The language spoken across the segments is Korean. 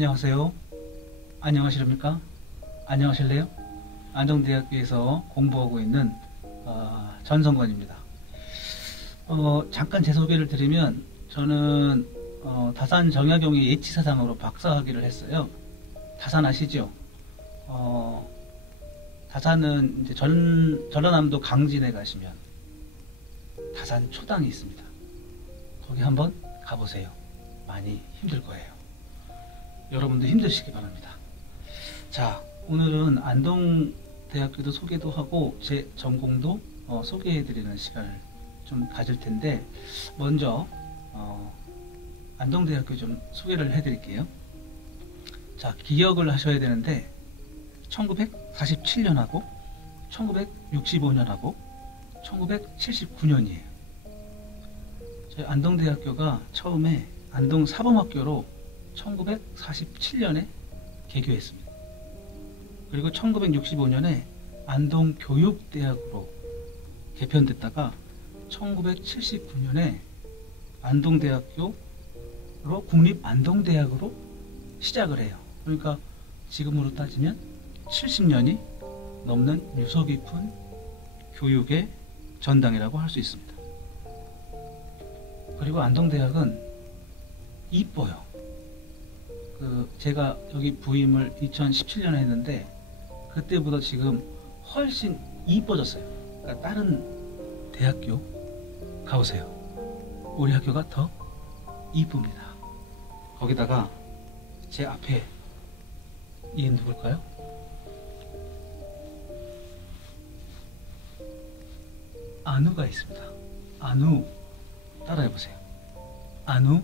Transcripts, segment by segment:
안녕하세요. 안녕하십니까? 안녕하실래요? 안동대학교에서 공부하고 있는 전성건입니다. 잠깐 제 소개를 드리면 저는 다산 정약용의 예치사상으로 박사학위를 했어요. 다산 아시죠? 다산은 이제 전라남도 강진에 가시면 다산 초당이 있습니다. 거기 한번 가보세요. 많이 힘들 거예요. 여러분도 힘드시기 바랍니다. 자, 오늘은 안동대학교도 소개도 하고 제 전공도 소개해드리는 시간을 좀 가질 텐데, 먼저 안동대학교 좀 소개를 해드릴게요. 자, 기억을 하셔야 되는데 1947년하고 1965년하고 1979년이에요. 저희 안동대학교가 처음에 안동사범학교로 1947년에 개교했습니다. 그리고 1965년에 안동교육대학으로 개편됐다가 1979년에 안동대학교로 국립안동대학으로 시작을 해요. 그러니까 지금으로 따지면 70년이 넘는 유서 깊은 교육의 전당이라고 할 수 있습니다. 그리고 안동대학은 이뻐요. 제가 여기 부임을 2017년에 했는데 그때보다 지금 훨씬 이뻐졌어요. 그러니까 다른 대학교 가보세요. 우리 학교가 더 이쁩니다. 거기다가 제 앞에 얘는 누굴까요? 안우가 있습니다. 안우 따라해보세요. 안우.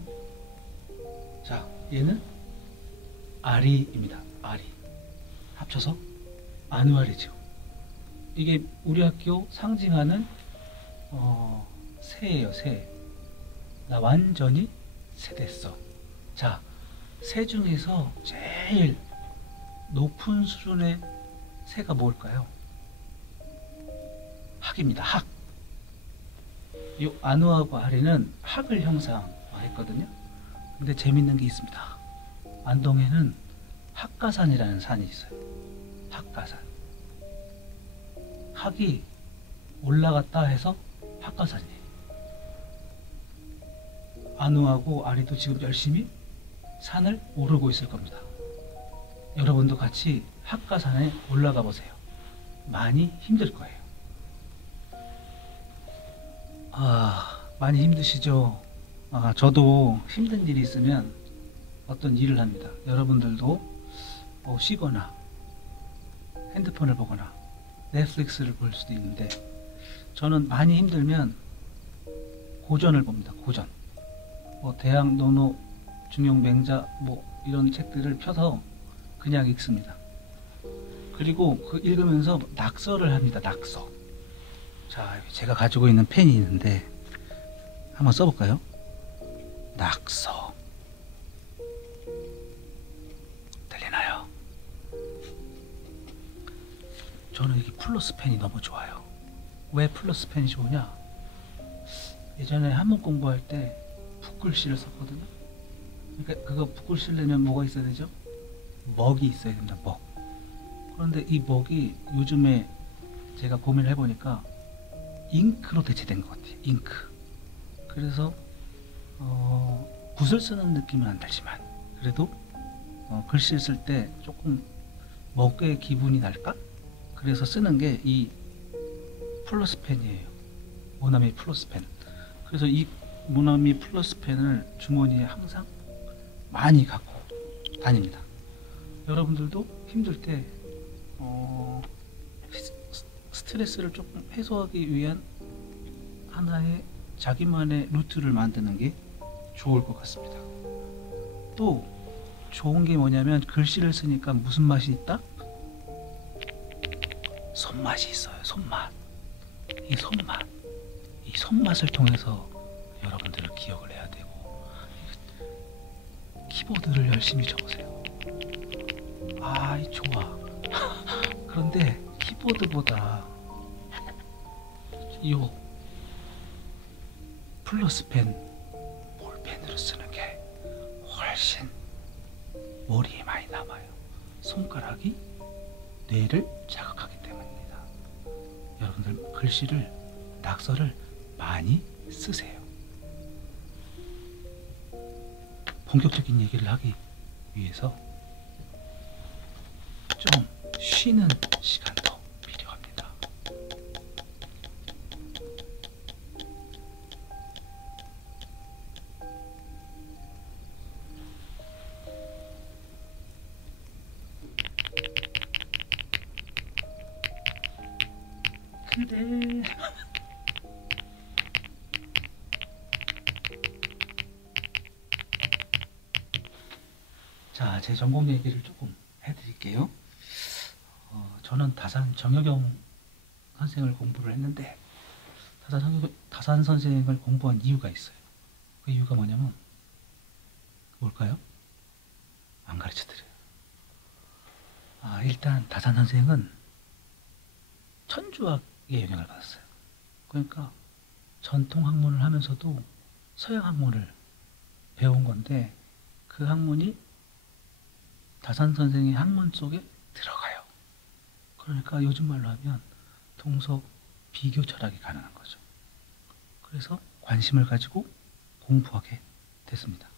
자, 얘는 아리입니다. 아리 합쳐서 안우아리죠. 이게 우리 학교 상징하는 새예요. 새. 나 완전히 새 됐어. 자, 새 중에서 제일 높은 수준의 새가 뭘까요? 학입니다. 학. 이 안우하고 아리는 학을 형상화했거든요. 근데 재밌는 게 있습니다. 안동에는 학가산이라는 산이 있어요. 학가산. 학이 올라갔다 해서 학가산이에요. 안우하고 아리도 지금 열심히 산을 오르고 있을 겁니다. 여러분도 같이 학가산에 올라가 보세요. 많이 힘들 거예요. 많이 힘드시죠? 저도 힘든 일이 있으면 어떤 일을 합니다. 여러분들도 쉬거나 핸드폰을 보거나 넷플릭스를 볼 수도 있는데, 저는 많이 힘들면 고전을 봅니다. 고전. 대학 논어, 중용 맹자 이런 책들을 펴서 그냥 읽습니다. 그리고 읽으면서 낙서를 합니다. 낙서. 자, 제가 가지고 있는 펜이 있는데 한번 써볼까요? 낙서. 들리나요? 저는 이 플러스 펜이 너무 좋아요. 왜 플러스 펜이 좋으냐? 예전에 한문 공부할 때 붓글씨를 썼거든요. 그러니까 그거 붓글 쓰려면 뭐가 있어야 되죠? 먹이 있어야 됩니다. 먹. 그런데 이 먹이 요즘에 제가 고민을 해보니까 잉크로 대체된 것 같아요. 잉크. 그래서 붓을 쓰는 느낌은 안 들지만 그래도 글씨를 쓸 때 조금 먹의 기분이 날까? 그래서 쓰는 게 이 플러스 펜이에요. 모나미 플러스 펜. 그래서 이 모나미 플러스 펜을 주머니에 항상 많이 갖고 다닙니다. 여러분들도 힘들 때 스트레스를 조금 해소하기 위한 하나의 자기만의 루트를 만드는 게 좋을 것 같습니다. 또 좋은 게 뭐냐면, 글씨를 쓰니까 무슨 맛이 있다? 손맛이 있어요. 손맛. 이 손맛을 통해서 여러분들을 기억을 해야 되고, 키보드를 열심히 쳐보세요. 좋아. 그런데 키보드보다 요 플러스 펜, 볼펜으로 쓰는 게 훨씬 머리에 많이 남아요. 손가락이 뇌를 자극하기 때문입니다. 여러분들 글씨를, 낙서를 많이 쓰세요. 본격적인 얘기를 하기 위해서 좀 쉬는 시간도 필요합니다. 그대 자, 제 전공 얘기를 조금 해드릴게요. 저는 다산 정여경 선생을 공부를 했는데 다산 선생을 공부한 이유가 있어요. 그 이유가 뭐냐면 뭘까요? 안 가르쳐드려요. 일단 다산 선생은 천주학의 영향을 받았어요. 그러니까 전통 학문을 하면서도 서양 학문을 배운 건데 그 학문이 다산 선생의 학문 속에 들어가요. 그러니까 요즘 말로 하면 동서 비교 철학이 가능한 거죠. 그래서 관심을 가지고 공부하게 됐습니다.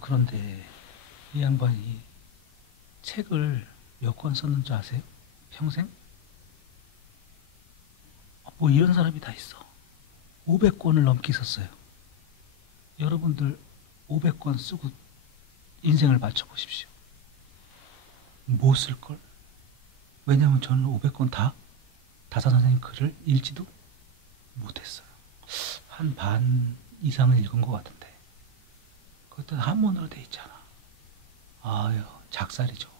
그런데 이 양반이 책을 몇 권 썼는 줄 아세요? 평생? 뭐 이런 사람이 다 있어. 500권을 넘게 썼어요. 여러분들 500권 쓰고 인생을 맞춰보십시오. 뭐 쓸걸? 왜냐면 저는 500권 다 다산 선생님 글을 읽지도 못했어요. 한 반 이상은 읽은 것 같은데 그것도 한문으로 돼 있잖아. 작살이죠.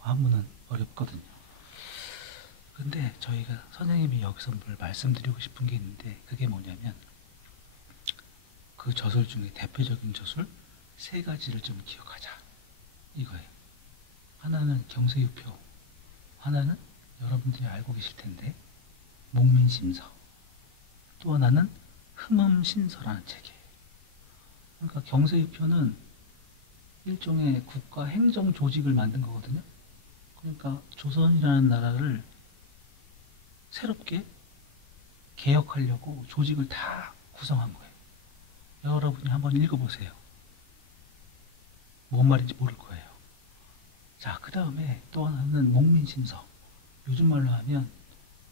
한문은 어렵거든요. 근데 저희가 선생님이 여기서 뭘 말씀드리고 싶은 게 있는데 그게 뭐냐면 그 저술 중에 대표적인 저술 세 가지를 좀 기억하자 이거예요. 하나는 경세유표, 하나는 여러분들이 알고 계실 텐데 목민심서, 또 하나는 흠음신서라는 책이에요. 그러니까 경세유표는 일종의 국가 행정 조직을 만든 거거든요. 그러니까 조선이라는 나라를 새롭게 개혁하려고 조직을 다 구성한 거예요. 여러분이 한번 읽어보세요. 뭔 말인지 모를 거예요. 자, 그 다음에 또 하나는 목민심서. 요즘 말로 하면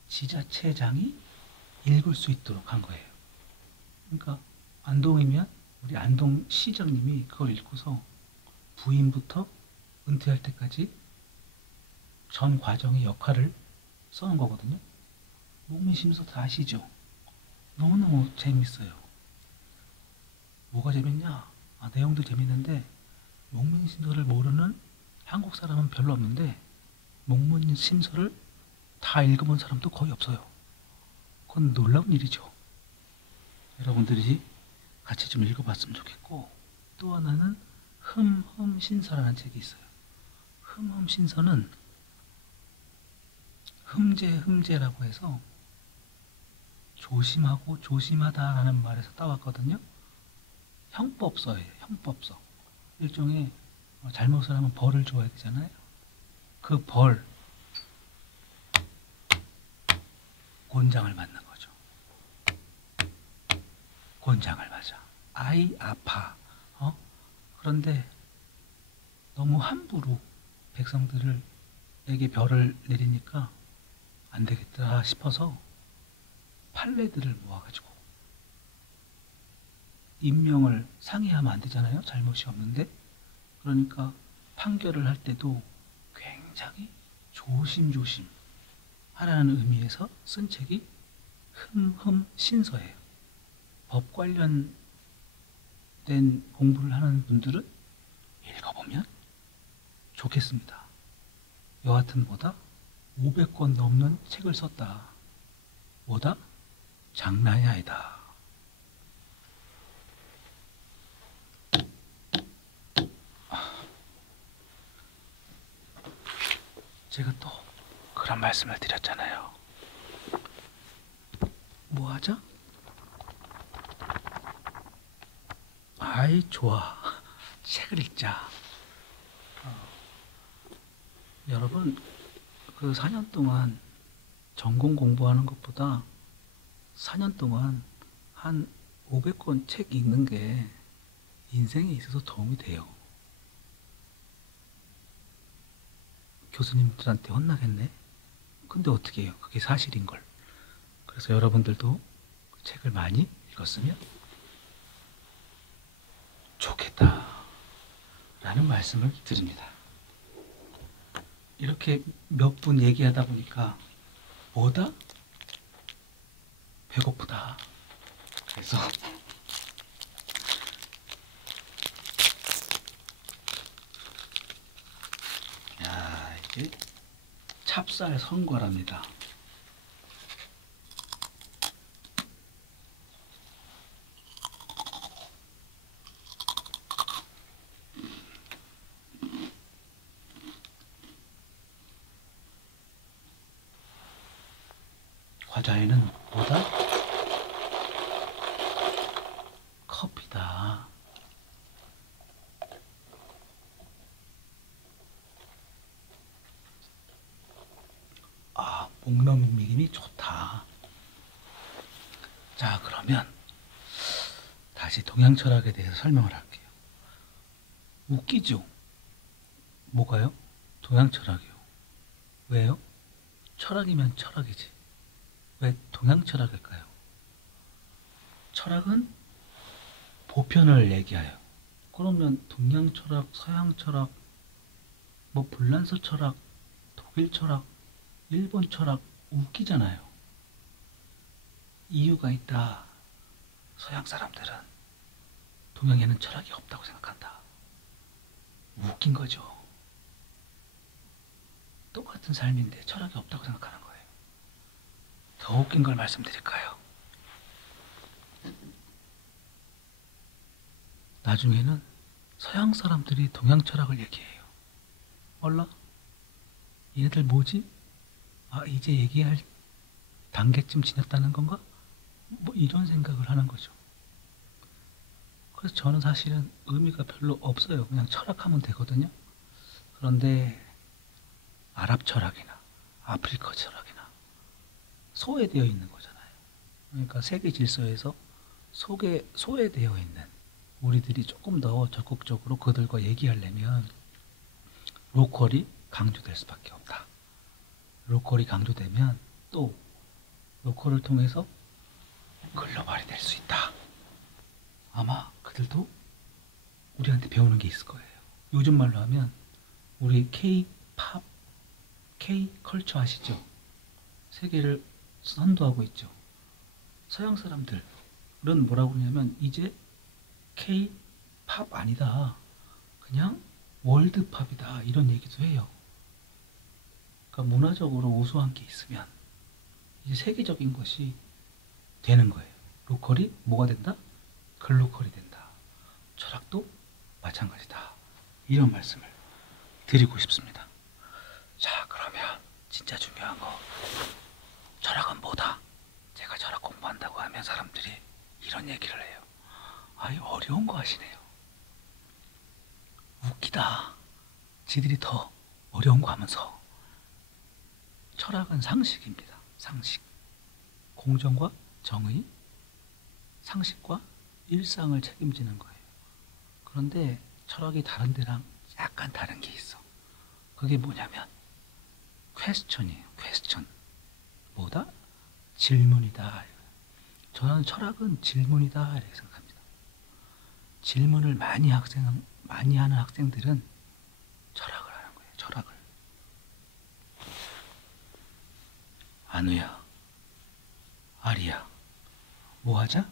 지자체장이 읽을 수 있도록 한 거예요. 그러니까 안동이면 우리 안동 시장님이 그걸 읽고서 부임부터 은퇴할 때까지 전 과정의 역할을 써놓은 거거든요. 목민심서 다 아시죠? 너무너무 재밌어요. 뭐가 재밌냐? 내용도 재밌는데 목민심서를 모르는 한국 사람은 별로 없는데 목민심서를 다 읽어본 사람도 거의 없어요. 그건 놀라운 일이죠. 여러분들이 같이 좀 읽어봤으면 좋겠고, 또 하나는 흠흠신서라는 책이 있어요. 흠흠신서는 흠제라고 해서 조심하고 조심하다라는 말에서 따왔거든요. 형법서예요. 형법서. 일종의 잘못을 하면 벌을 줘야 되잖아요. 그 벌, 곤장을 맞는 거죠. 곤장을 맞아. 아이 아파. 그런데 너무 함부로 백성들에게 벌을 내리니까 안 되겠다 싶어서 판례들을 모아가지고 임명을 상의하면 안 되잖아요. 잘못이 없는데. 그러니까 판결을 할 때도 굉장히 조심조심 하라는 의미에서 쓴 책이 흠흠신서예요. 법 관련된 공부를 하는 분들은 읽어보면 좋겠습니다. 여하튼 뭐다? 500권 넘는 책을 썼다. 뭐다? 장난이 아니다. 제가 또 그런 말씀을 드렸잖아요. 뭐 하자? 아이 좋아. 책을 읽자. 여러분, 그 4년 동안 전공 공부하는 것보다 4년 동안 한 500권 책 읽는 게 인생에 있어서 도움이 돼요. 교수님들한테 혼나겠네? 근데 어떻게 해요? 그게 사실인 걸. 그래서 여러분들도 그 책을 많이 읽었으면 좋겠다 라는 말씀을 드립니다. 이렇게 몇 분 얘기하다 보니까 뭐다? 배고프다. 그래서 야, 이게 찹쌀 선과랍니다. 과자에는 뭐다? 커피다. 아, 목넘김이 좋다. 자, 그러면 다시 동양 철학에 대해서 설명을 할게요. 웃기죠? 뭐가요? 동양 철학이요. 왜요? 철학이면 철학이지. 왜 동양 철학일까요? 철학은 보편을 얘기하여. 그러면 동양 철학, 서양 철학, 뭐 불란서 철학, 독일 철학, 일본 철학 웃기잖아요. 이유가 있다. 서양 사람들은 동양에는 철학이 없다고 생각한다. 웃긴 거죠. 똑같은 삶인데 철학이 없다고 생각하는 거예요. 더 웃긴 걸 말씀드릴까요? 나중에는 서양 사람들이 동양 철학을 얘기해요. 몰라? 얘네들 뭐지? 아, 이제 얘기할 단계쯤 지났다는 건가? 뭐 이런 생각을 하는 거죠. 그래서 저는 사실은 의미가 별로 없어요. 그냥 철학하면 되거든요. 그런데 아랍 철학이나 아프리카 철학이나 소외되어 있는 거잖아요. 그러니까 세계 질서에서 소외되어 있는 우리들이 조금 더 적극적으로 그들과 얘기하려면 로컬이 강조될 수밖에 없다. 로컬이 강조되면 또 로컬을 통해서 글로벌이 될 수 있다. 아마 그들도 우리한테 배우는 게 있을 거예요. 요즘 말로 하면 우리 K-팝, K-컬처 아시죠? 세계를 선도하고 있죠. 서양 사람들은 뭐라고 그러냐면 이제 K-팝 아니다. 그냥 월드팝이다. 이런 얘기도 해요. 그러니까 문화적으로 우수한 게 있으면 이제 세계적인 것이 되는 거예요. 로컬이 뭐가 된다? 글로컬이 된다. 철학도 마찬가지다. 이런 말씀을 드리고 싶습니다. 자, 그러면 진짜 중요한 거. 철학은 뭐다? 제가 철학 공부한다고 하면 사람들이 이런 얘기를 해요. 아이, 어려운 거 하시네요. 웃기다. 지들이 더 어려운 거 하면서. 철학은 상식입니다. 상식. 공정과 정의, 상식과 일상을 책임지는 거예요. 그런데 철학이 다른 데랑 약간 다른 게 있어. 그게 뭐냐면 퀘스천이에요. 퀘스천. 뭐다? 질문이다. 저는 철학은 질문이다 이렇게 생각합니다. 질문을 많이 하는 학생들은 철학을 하는 거예요. 철학을. 안우야, 아리야, 뭐 하자?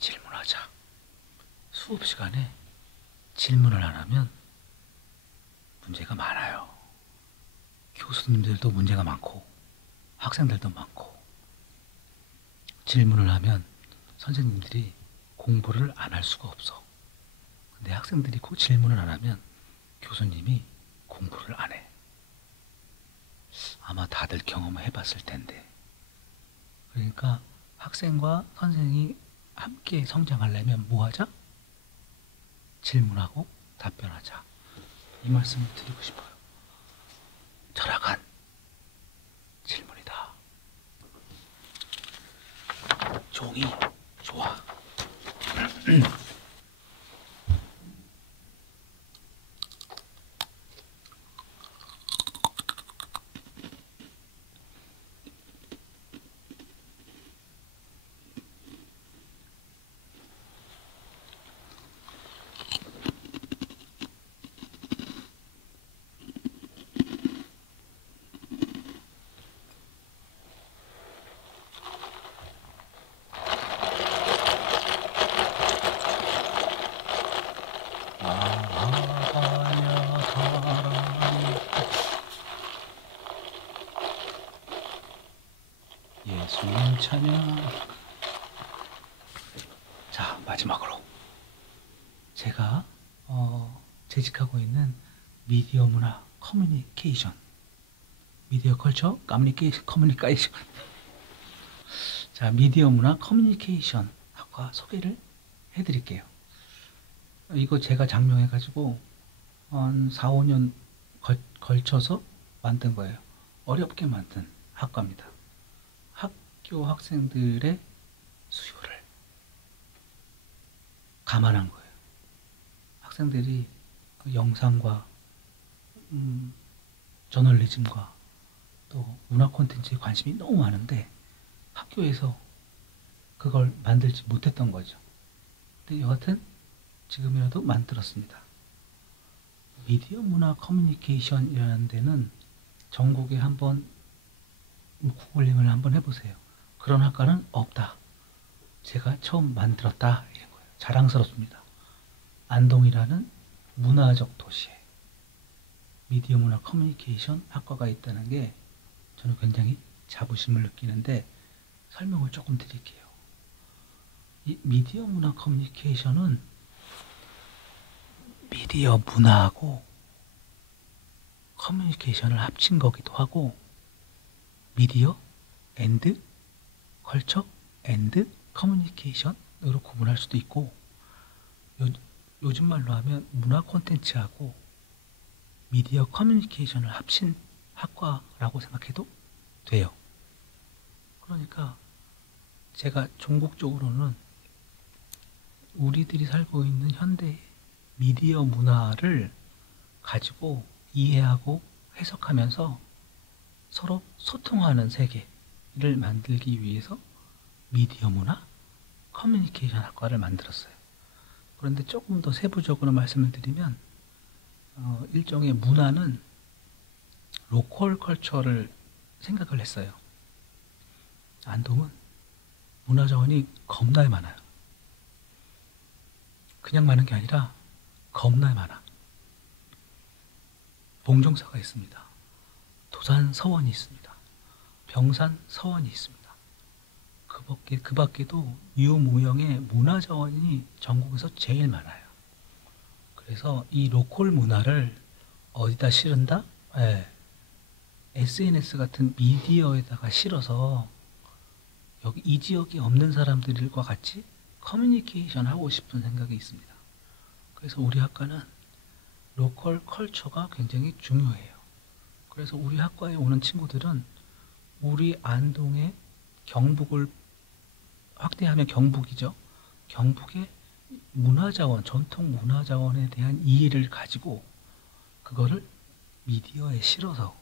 질문하자. 수업 시간에 질문을 안 하면 문제가 많아요. 교수님들도 문제가 많고 학생들도 많고 질문을 하면 선생님들이 공부를 안 할 수가 없어. 근데 학생들이 질문을 안 하면 교수님이 공부를 안 해. 아마 다들 경험해 봤을 텐데. 그러니까 학생과 선생이 함께 성장하려면 뭐 하자? 질문하고 답변하자. 이 말씀을 드리고 싶어요. 철학은 질문이다. 종이 좋아. 아하냐 사랑이 예수님 찬양. 자, 마지막으로 제가 재직하고 있는 미디어 문화 커뮤니케이션, 미디어 컬처 커뮤니케이션. 자, 미디어 문화 커뮤니케이션 학과 소개를 해드릴게요. 이거 제가 장려해가지고 한 4, 5년 걸쳐서 만든 거예요. 어렵게 만든 학과입니다. 학교 학생들의 수요를 감안한 거예요. 학생들이 그 영상과 저널리즘과 또 문화 콘텐츠에 관심이 너무 많은데 학교에서 그걸 만들지 못했던 거죠. 근데 여하튼 지금이라도 만들었습니다. 미디어 문화 커뮤니케이션이라는 데는 전국에 한번 구글링을 한번 해보세요. 그런 학과는 없다. 제가 처음 만들었다. 이런 거예요. 자랑스럽습니다. 안동이라는 문화적 도시에 미디어 문화 커뮤니케이션 학과가 있다는 게 저는 굉장히 자부심을 느끼는데 설명을 조금 드릴게요. 이 미디어 문화 커뮤니케이션은 미디어 문화하고 커뮤니케이션을 합친 거기도 하고 미디어 앤드 컬처 앤드 커뮤니케이션으로 구분할 수도 있고 요즘 말로 하면 문화 콘텐츠하고 미디어 커뮤니케이션을 합친 학과라고 생각해도 돼요. 그러니까 제가 종국적으로는 우리들이 살고 있는 현대 미디어 문화를 가지고 이해하고 해석하면서 서로 소통하는 세계를 만들기 위해서 미디어 문화 커뮤니케이션 학과를 만들었어요. 그런데 조금 더 세부적으로 말씀을 드리면 일종의 문화는 로컬 컬처를 생각을 했어요. 안동은 문화 자원이 겁나게 많아요. 그냥 많은 게 아니라 겁나게 많아. 봉정사가 있습니다. 도산 서원이 있습니다. 병산 서원이 있습니다. 그 밖에도 유무형의 문화 자원이 전국에서 제일 많아요. 그래서 이 로컬 문화를 어디다 실은다? SNS 같은 미디어에다가 실어서 여기 이 지역에 없는 사람들과 같이 커뮤니케이션 하고 싶은 생각이 있습니다. 그래서 우리 학과는 로컬 컬처가 굉장히 중요해요. 그래서 우리 학과에 오는 친구들은 우리 안동의 경북을 확대하면 경북이죠. 경북의 문화자원, 전통 문화자원에 대한 이해를 가지고 그거를 미디어에 실어서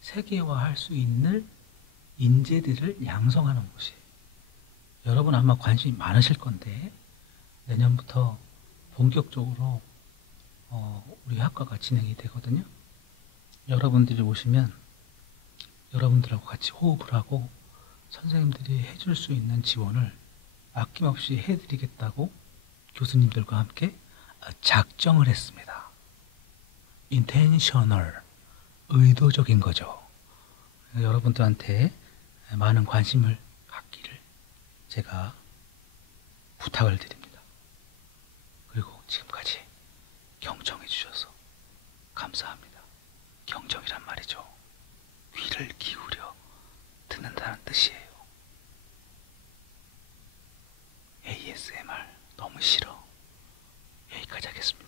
세계화할 수 있는 인재들을 양성하는 곳이에요. 여러분 아마 관심이 많으실 건데 내년부터 본격적으로 우리 학과가 진행이 되거든요. 여러분들이 오시면 여러분들하고 같이 호흡을 하고 선생님들이 해줄 수 있는 지원을 아낌없이 해드리겠다고 교수님들과 함께 작정을 했습니다. intentional, 의도적인 거죠. 여러분들한테 많은 관심을 갖기를 제가 부탁을 드립니다. 그리고 지금까지 경청해 주셔서 감사합니다. 경청이란 말이죠. 귀를 기울여 듣는다는 뜻이에요. ASMR 너무 싫어. 여기까지 하겠습니다.